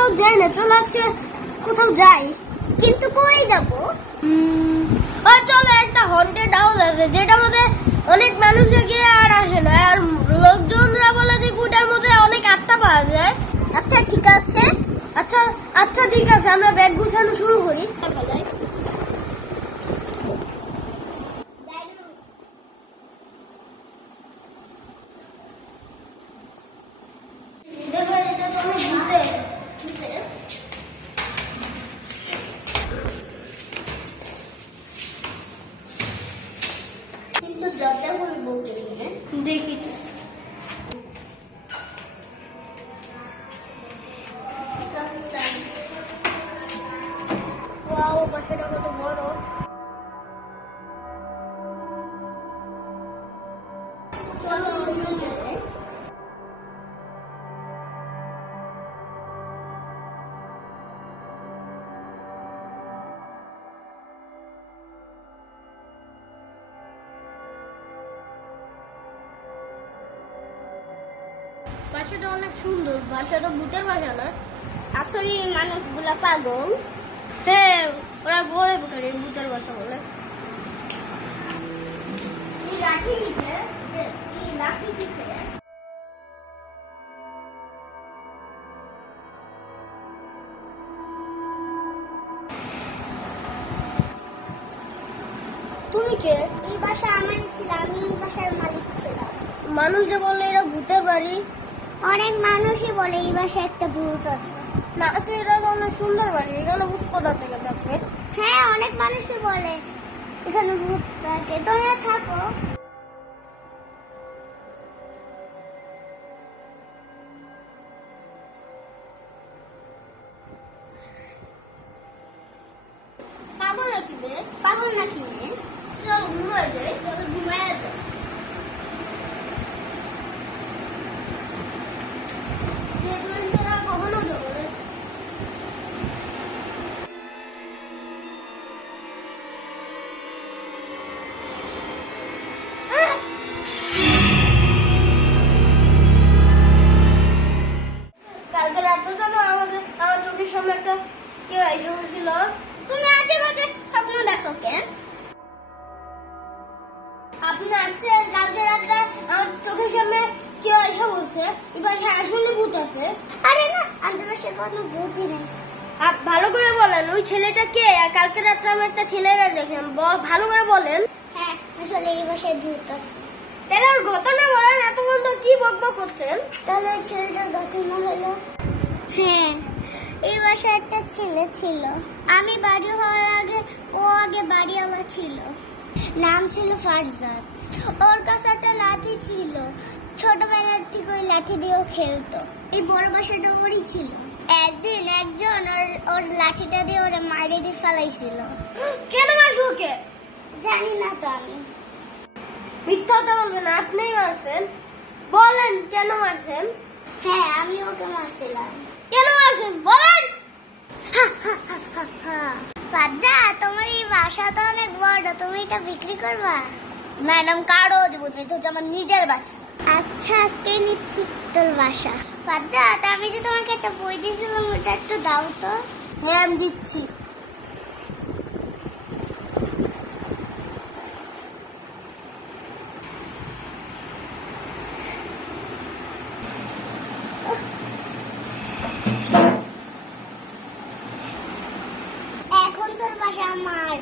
কোথাও যাই না, চলো আজকে কোথাও যাই। কিন্তু কই যাবো? চলো একটা হন্টেড হাউস আছে যেটার মধ্যে অনেক মানুষ গিয়ে আর আসে না, আর লোকজনরা বলে যে ওটার মধ্যে অনেক আত্মা পাওয়া যায়। আচ্ছা ঠিক আছে, আচ্ছা আচ্ছা ঠিক আছে, আমরা ব্যাগ গুছানো শুরু করি। কিন্তু যত বলবো দেখি বাসাটা কত বড়। চলো বাসাটা অনেক সুন্দর, বাসাটা ভূতের বাসা না, আসলে মানুষগুলা পাগল। হ্যাঁ, ওরা বলে ভূতের বাসা বলে। তুমি কে? এই বাসা আমারই ছিল, আমি এই বাসার মালিক ছিলাম। মানুষ যে বলে এরা ভূতের বাড়ি, অনেক মানুষই বলে এই বাসায় একটা ভূত আছে। না তো এটা তো অনেক সুন্দর বাড়ি, এখানে ভূত কোথা থেকে থাকে? হ্যাঁ, অনেক মানুষই বলে এখানে ভূত থাকে। তোমরা থাকো। পাগল নাকি রে? পাগল নাকি রে? চল ঘুমায় যাই, চলো ঘুমায় যাই। কখনো যাবো রে। কালকে রাত্রে জানো আমার চোখের সামনে একটা কেউ এসে বলছিল। তুমি আজে বাজে স্বপ্ন দেখো কেন? আপনি আসছেন কালকে রাত্রে আমার চোখের সামনে কেউ এসে বলছে এবার আসলে ভূত আছে। আরে না, আশেপাশে কোনো ভূতই নেই। ভালো করে বলেন, ওই ছেলেটা কে? আর কালকে রাত্রে আমি একটা ছেলেরা দেখলাম, ভালো করে বলেন। হ্যাঁ, আসলে এই বাসায় ভূত আছে। তাহলে ওর ঘটনা বলেন, এতক্ষণ তো কি বকবক করছেন? তাহলে ওই ছেলেটার ঘটনা হলো, হ্যাঁ এই বাসায় একটা ছেলে ছিল, আমি বাড়ি হওয়ার আগে ও আগে বাড়িওয়ালা ছিল, নাম ছিল ফারজাদ। ওর কাছে একটা লাঠি ছিল, ছোটবেলার থেকে ওই লাঠি দিয়েও খেলতো। এই বড় বাসাটা ওরই ছিল। একদিন একজন ওর লাঠিটা দিয়ে ওরা মারি দিয়ে ফেলাইছিল। কেন মারছো ওকে? জানি না তো আমি। মিথ্যা কথা বলবেন, আপনিই মারছেন। বলেন কেন মারছেন? হ্যাঁ, আমি ওকে মারছিলাম। কেন মারছেন বলেন? বাচ্চা, তোমার এই বাসা তো অনেক বড়, তুমি এটা বিক্রি করবা? ম্যাডাম, কারো দেবো না, এটা হচ্ছে আমার নিজের বাসা। আচ্ছা, আজকে নিচ্ছি তোর বাসা। বাচ্চা, আমি যে তোমাকে একটা বই দিয়েছিলাম ওটা একটু দাও তো। হ্যাঁ, আমি দিচ্ছি। এখন তোর বাসা আমার।